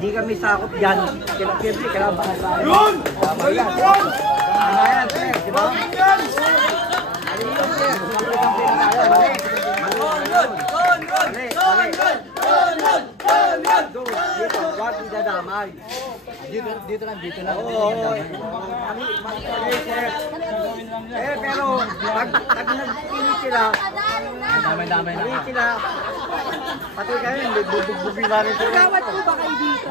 hindi kami sakop dyan. Siyempre, kailangan ba tayo? Yun! Tama yan. Tama yan, sir. Di ba? Mali yun, sir. Kampi-kampi na tayo. Mali. Dito, huwag idadamay. Dito lang. Oo. Mali, sir. Pero, pag nagpili sila, damay sila. Pati kayo, bubugbugin namin sila. Gawat mo ba kayo dito?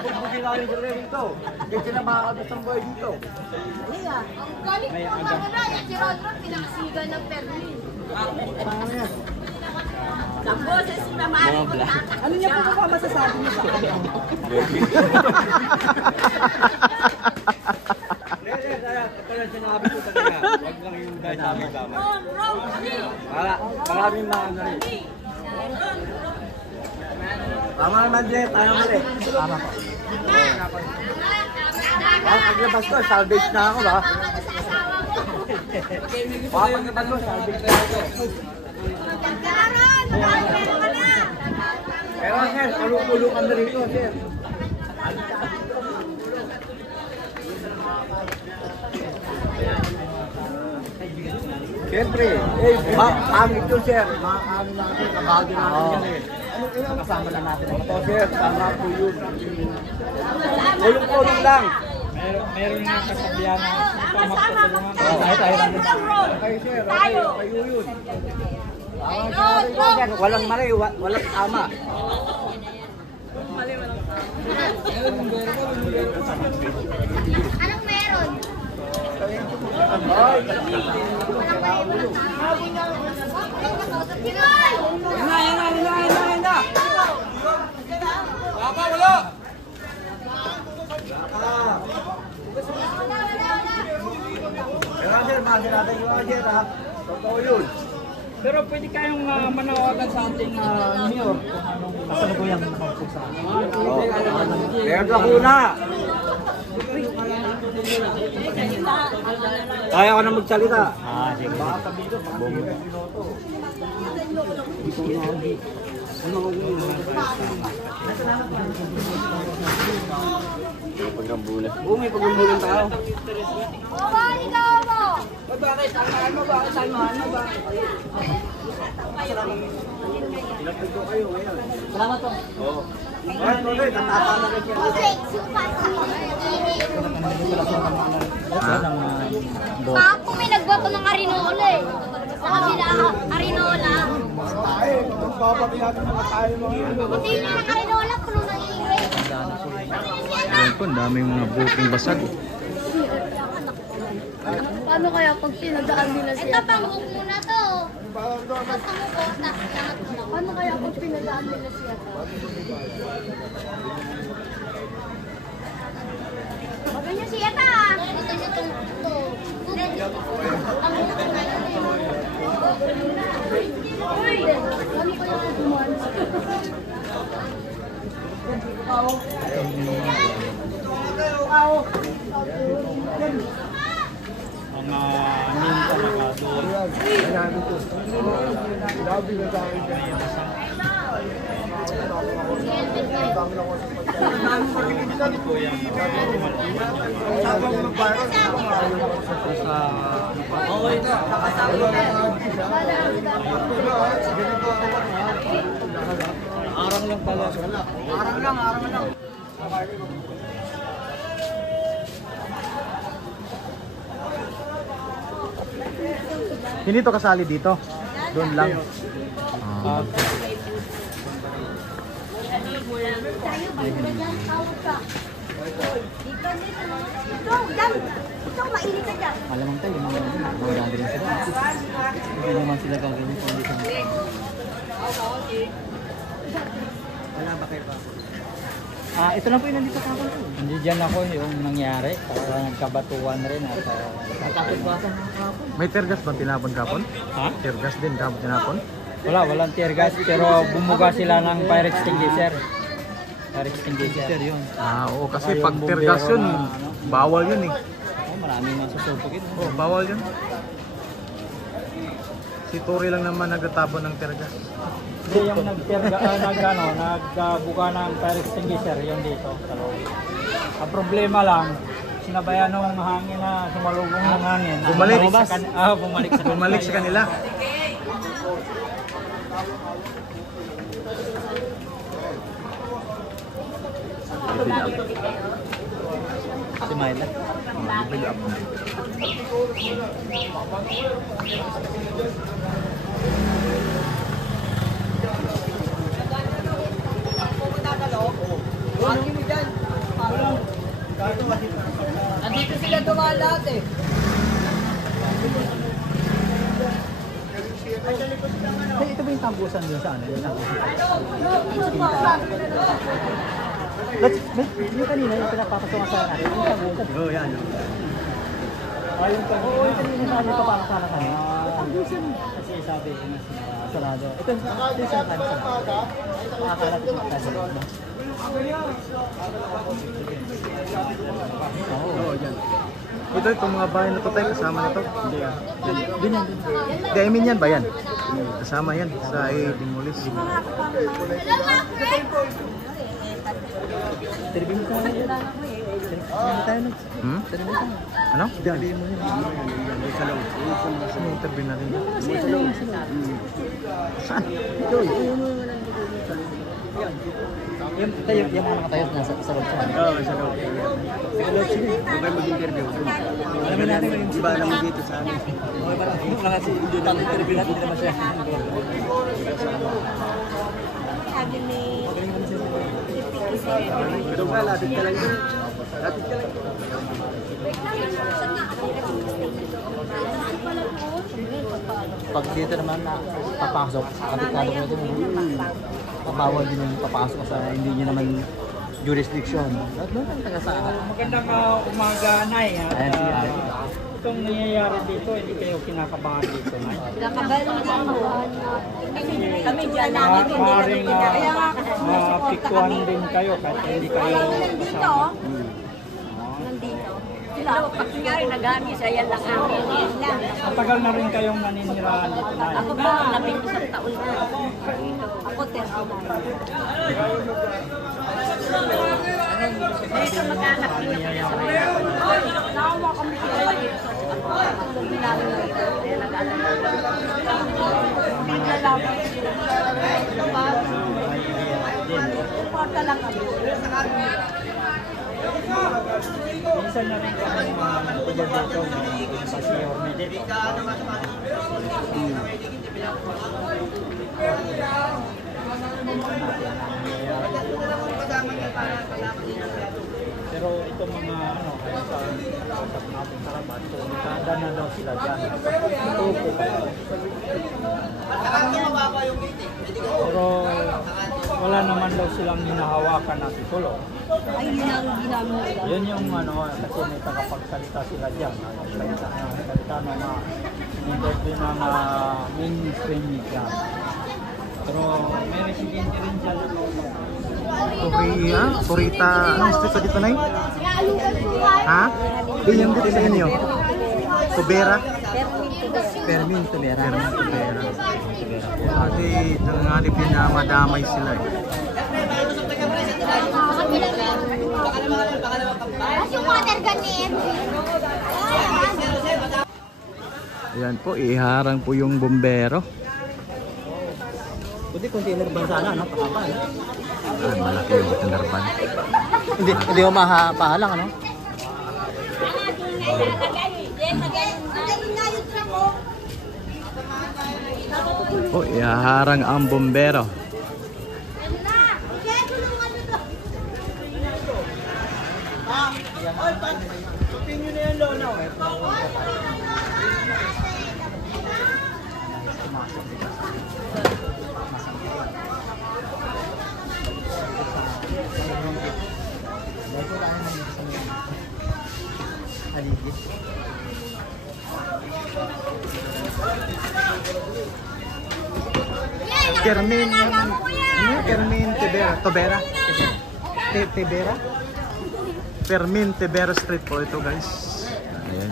Bubugbugin namin sila dito. Hindi sila makakabot ng boy dito. Ang galing po mga na, yan si Rodron, pinakasigan ng Perlin. Sa boses si Mamari ko tatak. Ano niya po ba masasabi niyo sa kanya? Ito lang sinabi ko sa kanya. Huwag lang yung damay-damay. Maraming mga ano rin. Tama naman din, tayo mali. Tama po. Paglabas ko, salvage na ako ba? Paglabas ko, salvage na ako. Pero sir, tulong kami rito, sir. Siyempre, pangit yun, sir. Makakano natin, kabagi natin yan eh. Kasama na natin. Ito, sir, tama po yun. Tulong-tulong lang. Meron nga kasabihan na magtutulungan. Okay, sir. Kayo yun. Walang mali, walang tama. Anong meron? Yan na. Wala! Kaya sir, bagay natin yung sir ha. Totoo yun. Pero pwede kayong manawagan sa ating mayor kung anong kasalukuyang nakaupo sa atin. Mayor Lacuna. Kaya ko na magsalita. Sige. Baka sabihin ko, baka hindi ka binoto. May pagkambulan tayo. Oba, ikaw mo! Bakit? Saan mo? Ilapit ko kayo ngayon. Salamat po. Oo. Ay, tuloy, tatapa na rin siya. Kasi, supas. Papo may nagbato ng Arinola eh. Sa kabila, Arinola. Hindi niya ng Arinola, puno ng ingay. Ayan po, ang daming mga buking basag. Paano kaya pag pinadaan nila siya? Ito, panghook muna to. Tapos panghook ko, tapos lahat mo na. Paano kaya pag pinadaan nila siya? Bagay niyo siya ta. Ito niyo itong ito. Ang hook na yun eh. Uy! Ano kaya dumaan? Mga ninta na doon. Arang lang pala. Arang lang. Hindi to kasali dito. Doon lang. Ito, mainit na dyan. Malamang tayo, mga ganda rin sila. Hindi naman sila gagawin yung condition. Wala ba kayo pa? Ito lang po yung nandito kapon po. Hindi dyan ako yung nangyari. Para nagkabatuan rin at Nakapagbasan ng kapon. May tergas ba tinapon kapon? ha? Tergas din kapon tinapon? Walang tear gas pero bumuga sila ng fire extinguisher. Fire extinguisher yun. Oo, kasi pag tergas yun, bawal yun eh. Marami nang susupugin. Oo, bawal yun. Si Tori lang naman nagtatapon ng tergas. Hindi yung nagbuka ng fire extinguisher, yung dito sa loob. Ang problema lang, sinabayan ng hangin na sumalubong ng hangin. Bumalik. Bumalik Sa kanila. Si Myla. Build up na. Andito sila dumalat eh. Ito ba yung tambusan dun sa ano? Yung yung kanina, yung pinapapasok sa akin, yung tambusan. Oo, yan. Oo, yung kanina sa akin, papasok sa akin. Tambusan. Kasi sabi, sarado. Ito yung sa akin. Nakakalat yung makasarado. Oo, yan. Ito, itong mga bahay na to tayo, kasama na to. Hindi yan. Dun yan. Hindi, I mean yan ba yan? Kasama yan sa i-demolish. Terbi mo tayo. Terbi tayo. Hmm? Terbi mo tayo. Ano? Terbi mo yun. Sa loob. Sini-interview na rin. Saan? Yung mga nakatayo na sa loob siya. Oo, sa loob. Sa loob sila. Huwag mag-interview. Alamin natin yung Iba naman dito sa amin. okay ba? Yung lang kasi hindi natin interview natin, hindi naman siya. Sabi ni Ito nga, lapit ka lang yun. Lapit ka lang. Pag dito naman na papasok, kapitado ko doon. Papawal din yung papasok sa hindi nyo naman jurisdiction. Doon ang taga sa Magandang umaga, Nay. At, Ayan, sige. itong nangyayari dito, hindi kayo kinakabahan dito, Nay. nakabalo na kami dyan namin hindi Maaaring kami mapiktuan din kayo kahit hindi kayo nandito nandito sila pag nangyari nagami sa yan lang amin yan lang Matagal na rin kayong naninirahan dito, Nay. ako po 11 taon na ako 30 na dito mag-anak din ako naawa kami sila dito pag namin dito kaya nag-alala naglalaban sila suporta lang kami Minsan na rin kami nagtigal dito sa si Ormedit. Pero itong mga kaya sa kausap natin sa Rabat, nagkanda na daw sila dyan. Tupo kayo. Pero wala naman daw silang hinahawakan na titulo. ay yun ang ginamit nila Yun yung kasi may tagapagsalita sila dyan. Salita na interview ng mainstream media. Pero may residente rin dyan. Torita, ano street pa dito na Ha? Di yung dito sa inyo? Tubera? Permin, Tubera. Tubera. Kasi ito nga di pinamadamay sila eh. yung water gun ni Ayan po, iharang po yung bombero. Buti container ban sana, ano? Pakaba, ano? Ah, malaki yung container van. Hindi mo mapahalang, ano? Po, iharang ang bombero. Haligi. Kermin, Kermin Tibera. Tobera? Tibera? Fermin Tibera Street po ito guys. Ayan.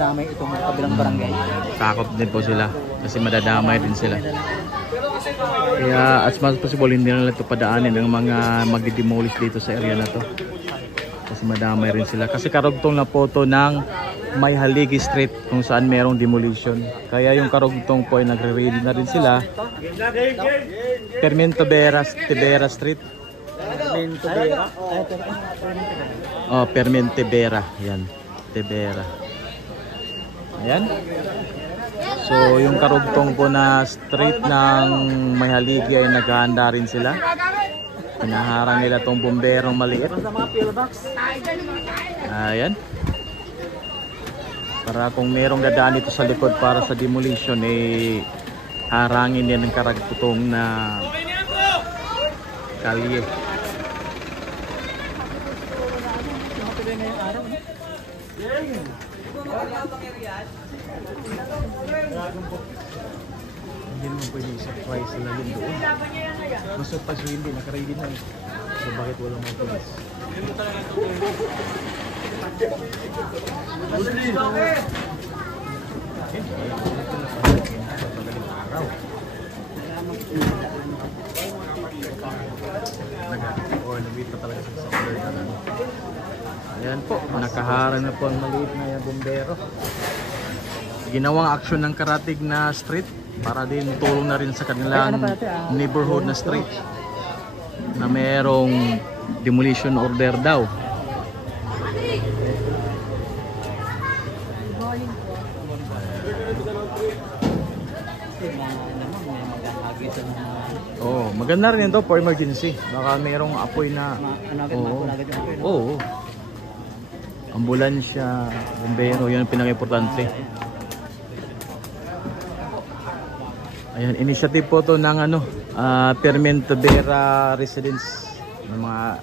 madamay itong kabilang barangay. Takot din po sila kasi madadamay din sila. Kaya as much as possible hindi na nila ito padaanin ng mga mag-demolish dito sa area na to. Kasi madamay rin sila. Kasi karugtong na po to ng May Haligi Street kung saan merong demolition. Kaya yung karugtong po ay nagre-ready na rin sila. Permentobera Street. Permentobera? Oh, Permentebera. Yan. Tebera. Ayan. So, yung karugtong po na street ng May Haligi ay naghahanda rin sila. Pinaharang nila tong bomberong maliit. Ayan. Para kung merong dadaan dito sa likod para sa demolition, eh harangin din ng karagtong na kalye. Hindi naman pwede i-surprise na yun doon. Mas-surprise yun hindi, nakaready na eh. So bakit walang mga pulis? Nag-wait na talaga sa alert na ano. Ayan po, nakaharang na po ang maliit na bombero. Ginawang aksyon ng Karatig na street para din tulong na rin sa kanilang neighborhood na street na mayroong demolition order daw. Oh, maganda rin ito for emergency. Baka mayroong apoy na oo. Ambulansya, bombero, yun ang pinaka-importante. Ayan, initiative po to ng Permentobera residents ng mga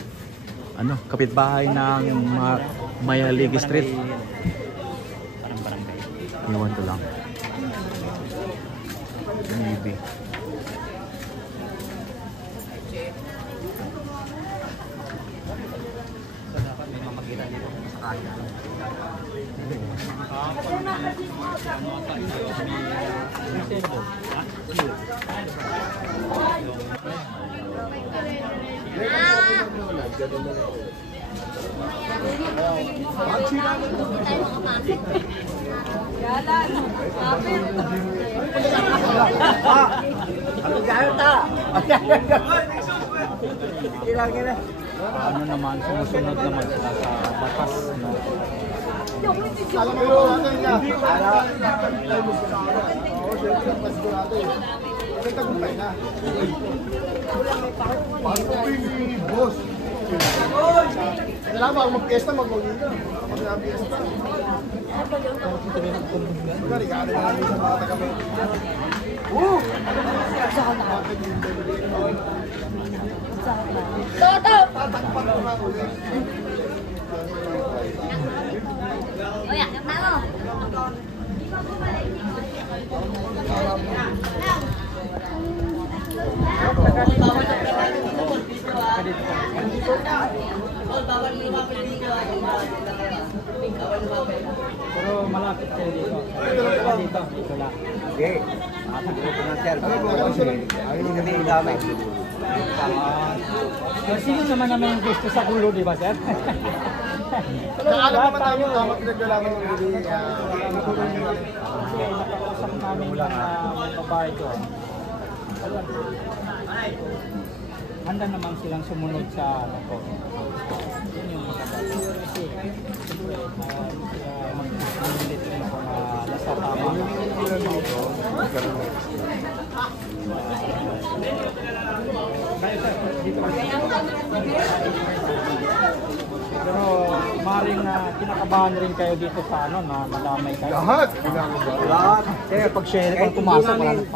kapitbahay ng mga May Haligi Street. Parang barangay. Iwan ko lang. Maybe. Ano naman, sumusunod naman sila sa batas na Kailangan mag-fiesta, mag-magina. Mag-fiesta. Regalo na namin sa mga taga-may. Toto! O yan, kanta mo. pero malapit kayo dito. Dito lang. Okay. Sino naman yung gusto sa ulo, di ba, sir? Nakala naman tayo, dapat nagkalaman ng hindi. Nakausap namin lang na babae ko. Handa naman silang sumunod sa ano ko. Yun yung magkakaroon. Kasi, siyempre, sila mag-ulit rin ako na nasa tama. Pero maring na kinakabahan rin kayo dito sa ano na madamay kayo. Lahat! Kasi pag share kang pumasok, wala nang